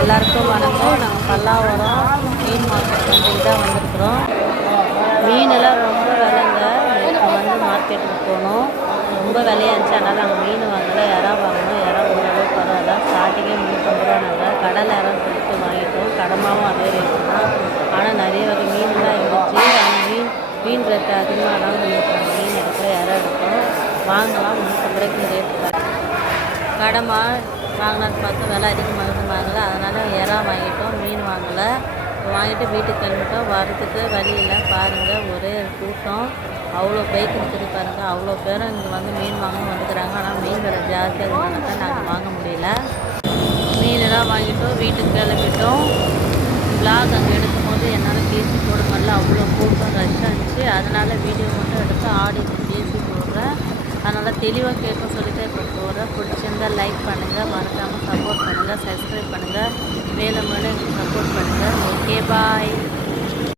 எல்லாருக்கும் வணக்கம். நாங்கள் பல்லாவரம் மீன் மார்க்கெட் தான் வந்திருக்கிறோம். மீனெல்லாம் ரொம்ப விலைங்க. நேற்று மார்க்கெட்டுக்கு போனோம், ரொம்ப விலையாக இருந்துச்சு. அதனால் நாங்கள் மீன் வாங்கலை, இறா வாங்கினோம். இறா ஓரளவு பரவாயில்ல. ஸ்டார்டிங்கே 350 ரூபா. கடல் இறான்னு சொல்லிட்டு வாங்கிட்டோம். கடமாவும் அதே ரேட்டு தான். ஆனால் நிறைய வகை மீன்லாம் இருந்துச்சு. ஆனால் மீன் ரேட்டு அதிகமாக தான் நாங்கள் மீன் எடுக்கிறோம், இறா எடுக்கிறோம். வாங்கலாம், 350 ரூபாய்க்கு ரேட்டு. கடமா வாங்கினது பார்த்து விலை அதிகமாக வாங்கலை, அதனால் இறா வாங்கிட்டோம், மீன் வாங்கலை. வாங்கிட்டு வீட்டுக்கு கிளம்பிட்டோம். வரதுக்கு வழியில் பாருங்கள், ஒரே கூட்டம். அவ்வளோ பைக் நிற்குது பாருங்கள். அவ்வளோ பேரும் இங்கே மீன் வாங்கணும் வந்துக்கிறாங்க. ஆனால் மீன் விலை ஜாஸ்தியாக இருந்தால் நாங்கள் வாங்க முடியல. மீனெல்லாம் வாங்கிட்டோம், வீட்டுக்கு கிளம்பிட்டோம். விளாக் அங்கே எடுக்கும்போது என்னால் பேசி போட முடியல, அவ்வளோ கூட்டம் ரஷ்ஷாக இருந்துச்சு. அதனால் வீடியோ மட்டும் எடுத்து ஆடியோ பேசி போடுறேன். அதனால் தெளிவாக கேட்க சொல்லிட்டு இப்போ போகிறேன். பிடிச்சிருந்தால் லைக் பண்ணுங்கள், மறக்காமல் சப்போர்ட் பண்ணுங்கள், சப்ஸ்கிரைப் பண்ணுங்கள், மேலும் மேலும் சப்போர்ட் பண்ணுங்கள். ஓகே, பாய்.